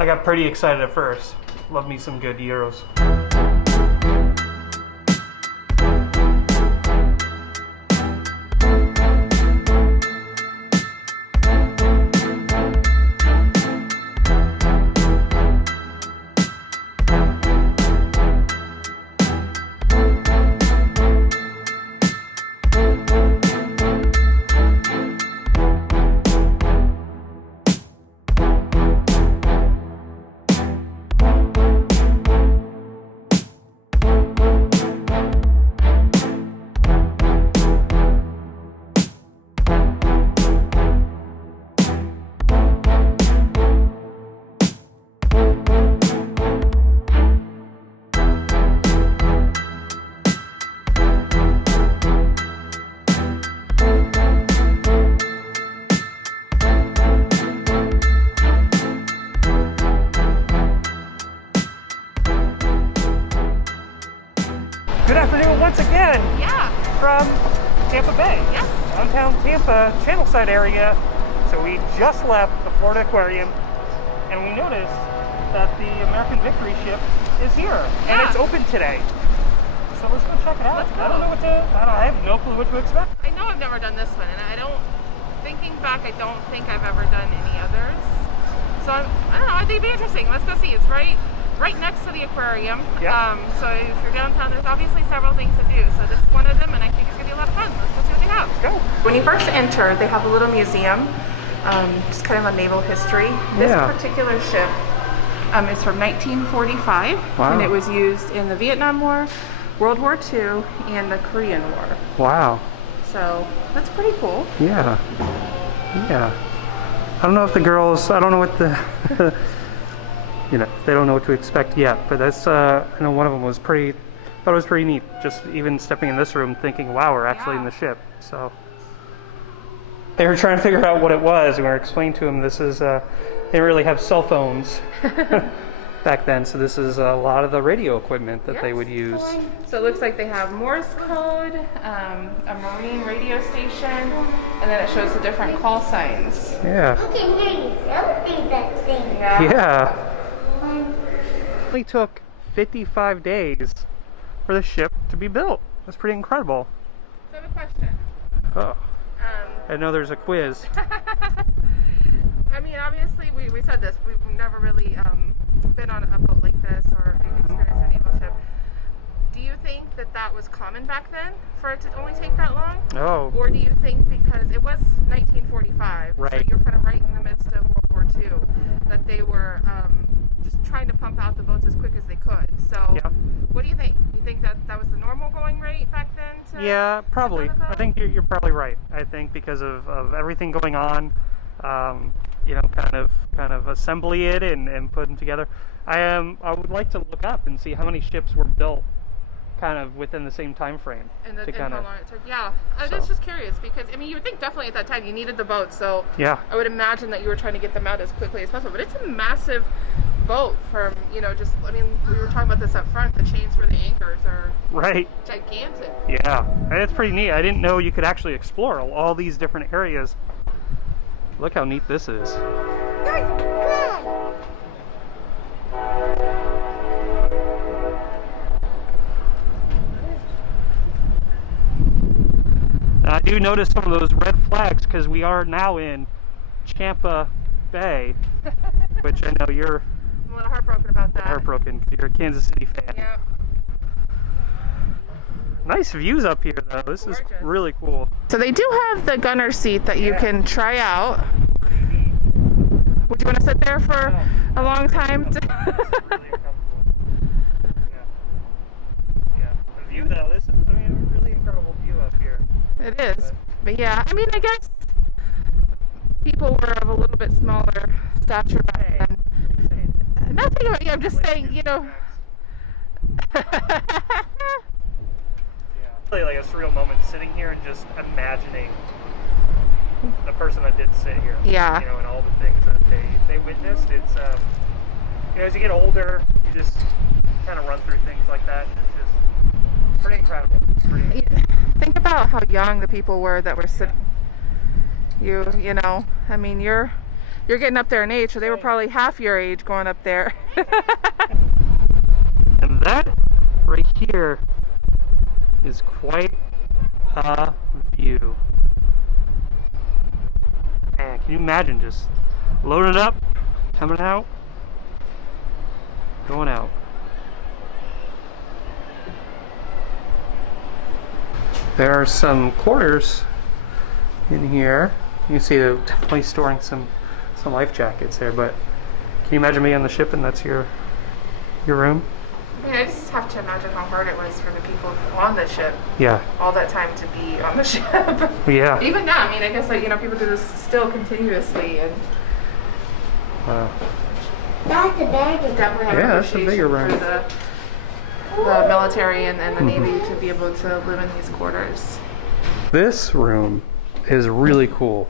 I got pretty excited at first. Love me some good gyros. Good afternoon once again. Yeah. From Tampa Bay. Yes. Downtown Tampa, Channelside area. So we just left the Florida Aquarium and we noticed that the American Victory ship is here and it's open today. So let's go check it out. Let's go. I don't know what to, I have no clue what to expect. I know I've never done this one, and thinking back, I don't think I've ever done any others. So I don't know, I think it'd be interesting. Let's go see. It's right next to the aquarium. Yeah. So if you're downtown, there's obviously several things to do. So this is one of them, and I think it's gonna be a lot of fun. Let's go see what they have. Let's go. When you first enter, they have a little museum, just kind of a naval history. This particular ship is from 1945, and it was used in the Vietnam War, World War II, and the Korean War. Wow. So that's pretty cool. Yeah. Yeah. I don't know if the girls, I don't know what the, you know, they don't know what to expect yet, but that's, I know one of them was thought it was pretty neat, just even stepping in this room thinking, wow, we're actually in the ship, so. They were trying to figure out what it was, and we were explaining to them this is, they didn't really have cell phones back then, so this is a lot of the radio equipment that they would use. So it looks like they have Morse code, a marine radio station, and then it shows the different call signs. Yeah. You can hear yourself through that thing. Yeah. It only took 55 days for the ship to be built. That's pretty incredible. So I have a question. Oh. I know there's a quiz. I mean, obviously, we said this. We've never really been on a boat like this or experienced a naval ship. Do you think that was common back then for it to only take that long? Oh. Or do you think because it was 1945, right. so you're kind of right in the midst of World War II, that they were just trying to pump out the boats as quick as they could? So what do you think? You think that was the normal going rate back then? Yeah, probably. I think you're probably right. I think because of everything going on, you know, kind of assembly it and put them together. I would like to look up and see how many ships were built kind of within the same time frame. And how long it took. Yeah, I was just curious because, I mean, you would think definitely at that time you needed the boat, so yeah. I would imagine that you were trying to get them out as quickly as possible. But it's a massive boat from, you know, just, I mean, we were talking about this up front, the chains for the anchors are gigantic. Yeah, and it's pretty neat. I didn't know you could actually explore all these different areas. Look how neat this is. I do notice some of those red flags because we are now in Tampa Bay, which I know you're I'm a little heartbroken about that. Heartbroken because you're a Kansas City fan. Yeah. Nice views up here though. This is really cool. So they do have the gunner seat that you can try out. Would you want to sit there for a long time? Yeah. The view though, this is, I mean, a really incredible view up here. It is. But yeah, I mean, I guess people were of a little bit smaller stature back then. Nothing about you, I'm just saying, you know. Really like a surreal moment sitting here and just imagining the person that did sit here. Yeah. You know, and all the things that they witnessed. It's you know, as you get older, you just kind of run through things like that. It's just pretty incredible. Think about how young the people were that were sitting. You know, I mean, you're you're getting up there in age, so they were probably half your age going up there. And that right here is quite a view. Man, can you imagine just loading it up, coming out, going out. There are some quarters in here. You can see they're definitely storing some life jackets there, but can you imagine being on the ship and that's your room? I mean, I just have to imagine how hard it was for the people on the ship. Yeah. All that time to be on the ship. Yeah. Even now, I mean, I guess like, you know, people do this still continuously, and Wow. That's a big definitely have Yeah, that's a bigger room. for the military and the Navy to be able to live in these quarters. This room is really cool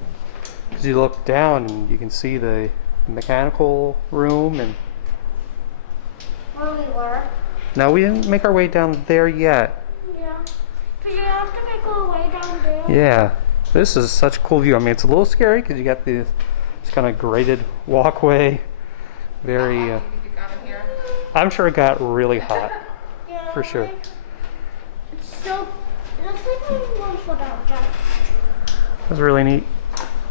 because you look down and you can see the mechanical room, and where we were. now we didn't make our way down there yet. Yeah. But you have to make our way down there. Yeah, this is such a cool view. I mean, it's a little scary because you got this kind of graded walkway. Very, You got in here. I'm sure it got really hot Yeah, for sure. So, it looks like we're 1 foot out, Jack. That's really neat.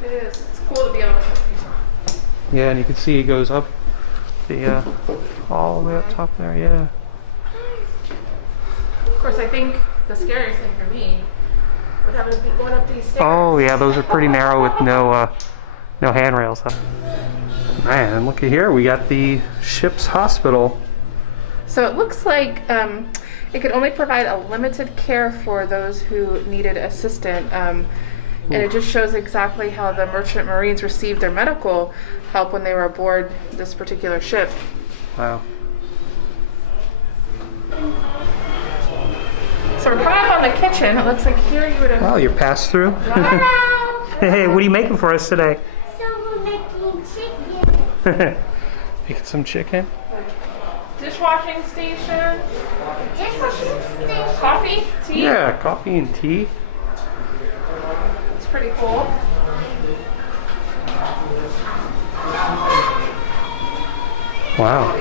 It is. It's cool to be able to. Yeah, and you can see it goes up the all the way up top there. Yeah. Of course, I think the scariest thing for me would have to be going up these stairs. Oh yeah, those are pretty narrow with no handrails. Huh? Man, look at here. We got the ship's hospital. So it looks like it could only provide a limited care for those who needed assistance. And it just shows exactly how the merchant marines received their medical help when they were aboard this particular ship. Wow. So we're coming up on the kitchen. It looks like here you would have. Well, you're passed through. Hello! Hey, what are you making for us today? So we're making chicken. Making some chicken. Dishwashing station, Dishwashing station. coffee, tea. Yeah, coffee and tea. It's pretty cool. Wow.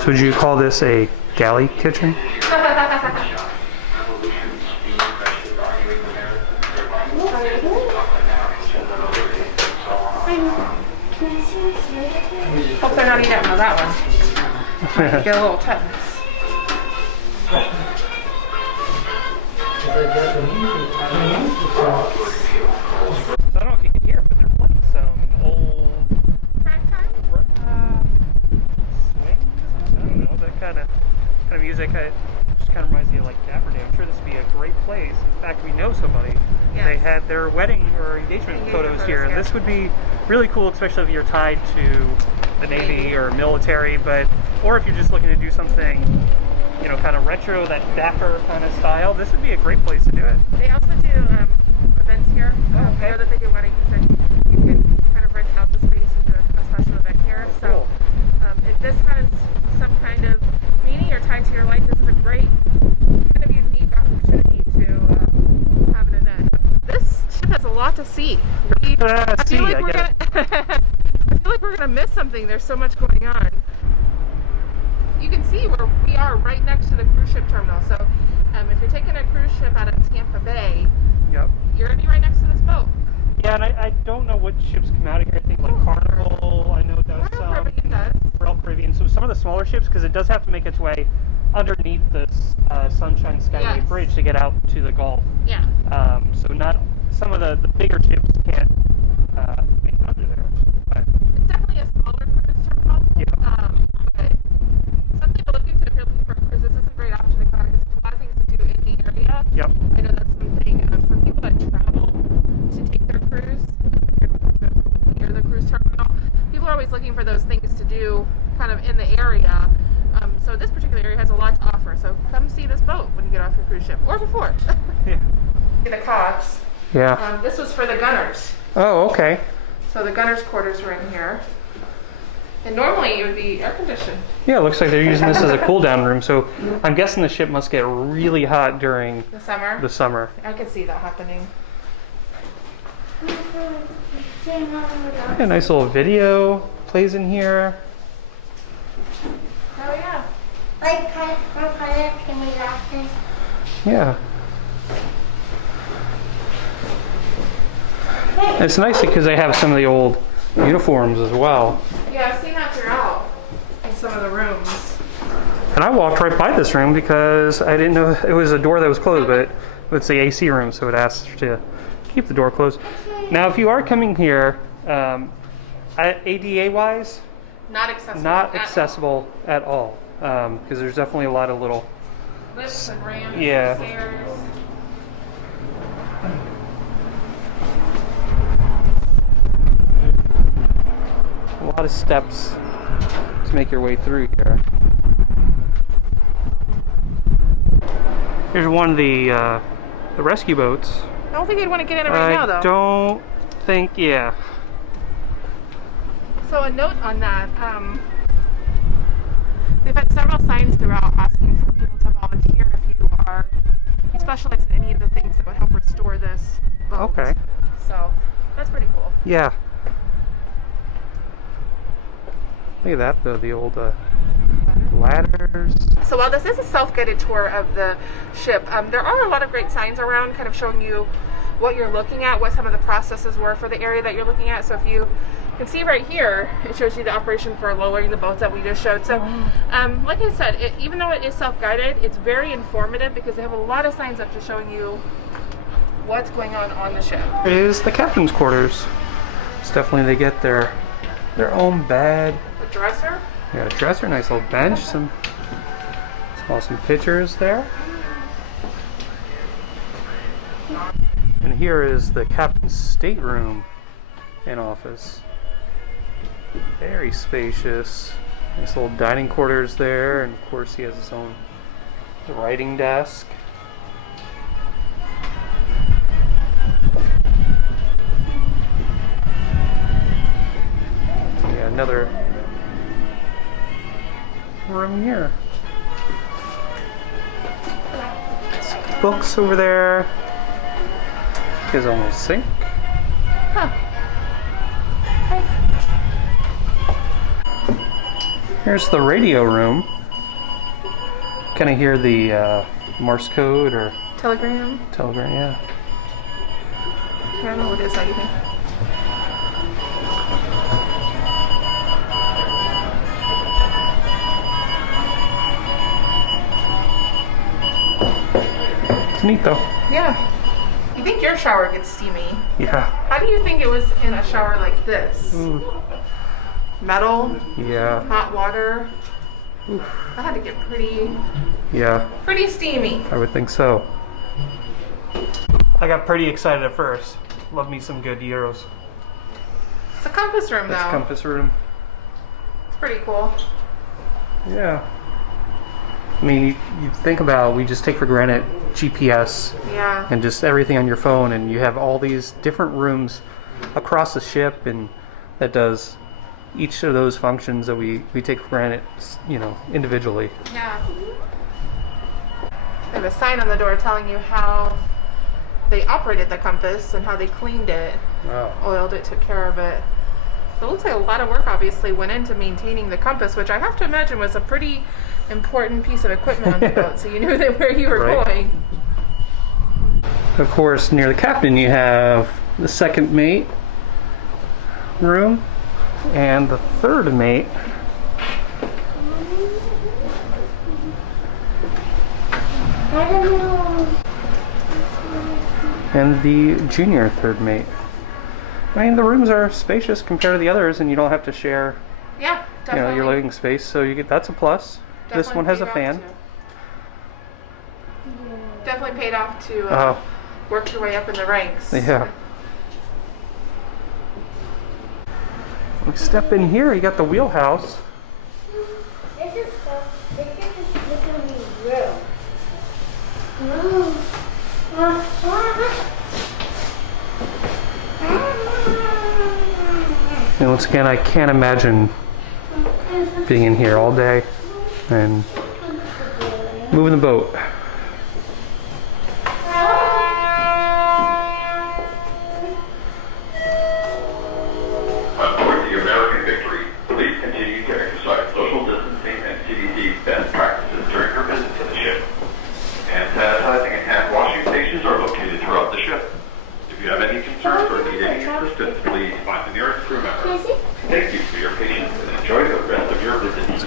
So would you call this a galley kitchen? Hope they're not eating out of that one. Get a little tetanus. I don't know if you can hear, but they're playing some old swings. I don't know, that kind of music. Just kind of reminds me of like Dapper Day. I'm sure this would be a great place. In fact, we know somebody. Yes. They had their wedding or engagement photos here. This would be really cool, especially if you're tied to the Navy or military, or if you're just looking to do something, you know, kind of retro, that Dapper kind of style. This would be a great place to do it. They also do events here. I know that they do weddings, and you can kind of rent out the space and do a special event here. So if this has some kind of meaning or tied to your life, this is a great kind of unique opportunity to have an event. This ship has a lot to see. I feel like we're gonna miss something. There's so much going on. You can see where we are right next to the cruise ship terminal. So if you're taking a cruise ship out of Tampa Bay, Yep. you're gonna be right next to this boat. Yeah, and I don't know what ships come out of here. I think like Carnival, I know does some. Royal Caribbean does. Royal Caribbean. So some of the smaller ships, because it does have to make its way underneath this Sunshine Skyway Yes. Bridge to get out to the Gulf. Yeah. So not some of the bigger ships can't make it under there. But It's definitely a smaller cruise terminal. Yeah. But something to look into if you're looking for a cruise. This is a great option to come out because there's a lot of things to do in the area. yep. I know that's something for people that travel to take their cruise near the cruise terminal. People are always looking for those things to do kind of in the area. So this particular area has a lot to offer. So come see this boat when you get off your cruise ship or before. Yeah. The cots. Yeah. This was for the gunners. Oh, okay. So the gunners' quarters were in here. And normally it would be air conditioned. Yeah, it looks like they're using this as a cool down room. So I'm guessing the ship must get really hot during The summer. the summer. I could see that happening. Yeah, a nice little video plays in here. Oh yeah. Like kind of can we relaxing? Yeah. It's nice because they have some of the old uniforms as well. Yeah, I've seen that throughout in some of the rooms. And I walked right by this room because I didn't know it was a door that was closed, but it's the AC room, so it asks to keep the door closed. Now, if you are coming here, ADA-wise, Not accessible. not accessible at all, because there's definitely a lot of little. Lifts and ramps Yeah. and stairs. A lot of steps to make your way through here. Here's one of the rescue boats. I don't think they'd want to get in it right now, though. I don't think, yeah. So a note on that, they've had several signs throughout asking for people to volunteer if you specialize in any of the things that would help restore this boat. Okay. So that's pretty cool. Yeah. Look at that though, the old ladders. So while this is a self-guided tour of the ship, there are a lot of great signs around kind of showing you what you're looking at, what some of the processes were for the area that you're looking at. So if you can see right here, it shows you the operation for lowering the boats that we just showed. So like I said, even though it is self-guided, it's very informative because they have a lot of signs up to showing you what's going on the ship. It is the captain's quarters. It's definitely, they get their own bed. A dresser. You got a dresser, nice little bench, some pictures there. And here is the captain's stateroom and office. Very spacious. Nice little dining quarters there, and of course he has his own writing desk. Yeah, another room here. Books over there. His own sink. Huh. Here's the radio room. Kind of hear the Morse code or Telegram. telegram, yeah. I don't know what it is. How do you think? It's neat though. Yeah. You think your shower gets steamy? Yeah. How do you think it was in a shower like this? Metal, Yeah. hot water. That had to get pretty steamy. I would think so. I got pretty excited at first. Love me some good gyros. It's a compass room, That's though. compass room. It's pretty cool. Yeah. I mean, you think about, we just take for granted GPS Yeah. and just everything on your phone, and you have all these different rooms across the ship, and that does each of those functions that we take for granted, you know, individually. Yeah. They have a sign on the door telling you how they operated the compass and how they cleaned it, Wow. oiled it, took care of it. So it looks like a lot of work obviously went into maintaining the compass, which I have to imagine was a pretty important piece of equipment on the boat, so you knew that where you were Right. going. Of course, near the captain, you have the second mate room and the third mate. I don't know. And the junior third mate. I mean, the rooms are spacious compared to the others, and you don't have to share, Yeah, definitely. you know, your living space. So you get, that's a plus. This Definitely one has a paid fan. off definitely paid off to Oh, work your way up in the ranks. yeah. We step in here. You got the wheelhouse. This is a room. And once again, I can't imagine being in here all day and moving the boat.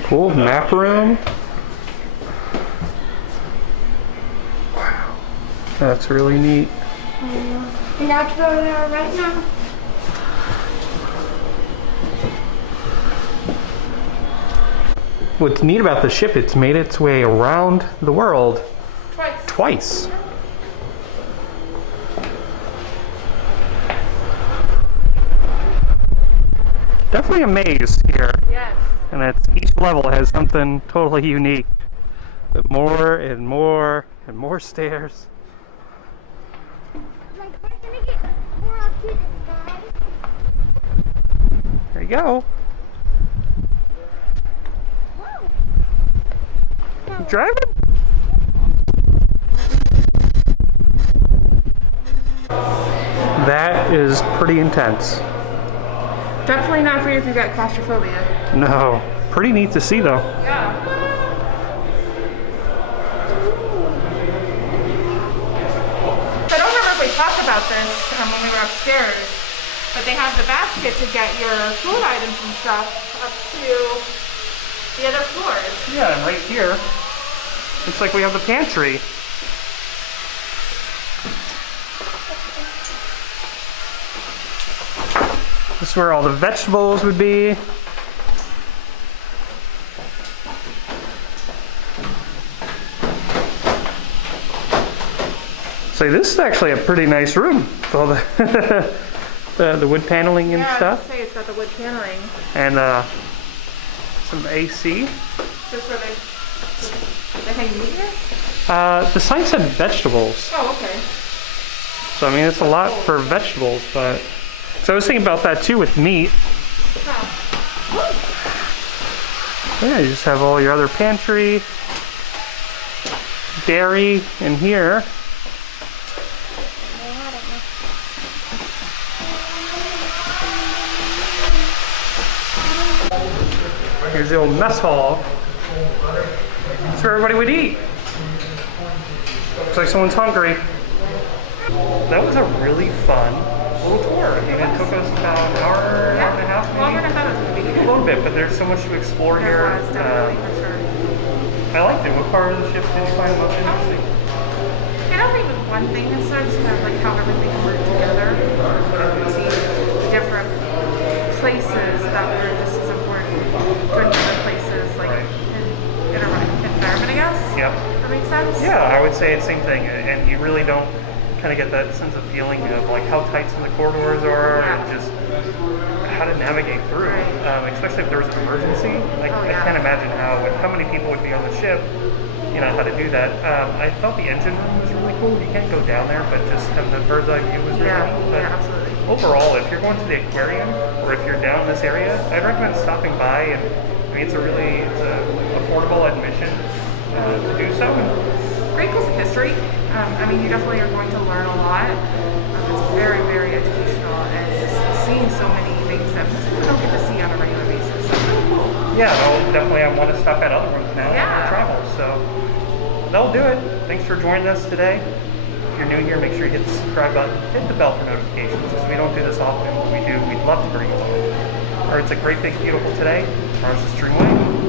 Cool map room. Wow, that's really neat. And that's where we are right now. What's neat about the ship, it's made its way around the world twice. Definitely a maze here. Yes. And it's, each level has something totally unique. But more and more and more stairs. Like, we're gonna get more up to the sky. There you go. Whoa. You driving? That is pretty intense. Definitely not for you if you've got claustrophobia. No. Pretty neat to see though. Yeah. I don't remember if we talked about this when we were upstairs, but they have the basket to get your food items and stuff up to the other floors. Yeah, and right here, looks like we have the pantry. This is where all the vegetables would be. So this is actually a pretty nice room with all the wood paneling and Yeah, stuff. I was gonna say it's got the wood paneling. And some AC. Is this where they hang meat here? The sign said vegetables. Oh, okay. So I mean, it's a lot for vegetables, but... So I was thinking about that too with meat. Huh. Yeah, you just have all your other pantry, dairy in here. Here's the old mess hall. That's where everybody would eat. Looks like someone's hungry. That was a really fun little tour. I mean, it took us about an hour and a half, maybe. Longer than I thought it was going to be. A little bit, but there's so much to explore here. There was, definitely, for sure. I liked it. What part of the ship did you find most interesting? I don't think it was one thing as such, kind of like how everything worked together. You see the different places that were just as important to other places, like in a environment, I guess. Yep. That makes sense? Yeah, I would say it's the same thing. And you really don't kind of get that sense of feeling of like how tight some of the corridors are and just how to navigate through. Especially if there was an emergency. I can't imagine how many people would be on the ship, you know, how to do that. I thought the engine room was really cool. You can't go down there, but just have the bird's eye view was really cool. But yeah, absolutely. overall, if you're going to the aquarium or if you're down in this area, I'd recommend stopping by. And I mean, it's a affordable admission to do so. Great piece of history. I mean, you definitely are going to learn a lot. It's very, very educational, and just seeing so many things that we don't get to see on a regular basis. So it's really cool. Yeah, definitely. I want to stop at other ones now. Yeah. Travel. So that'll do it. Thanks for joining us today. If you're new here, make sure you hit the subscribe button, hit the bell for notifications, because we don't do this often. When we do, we'd love to bring you along. Or it's a great, big, beautiful today. Tomorrow's just dream away.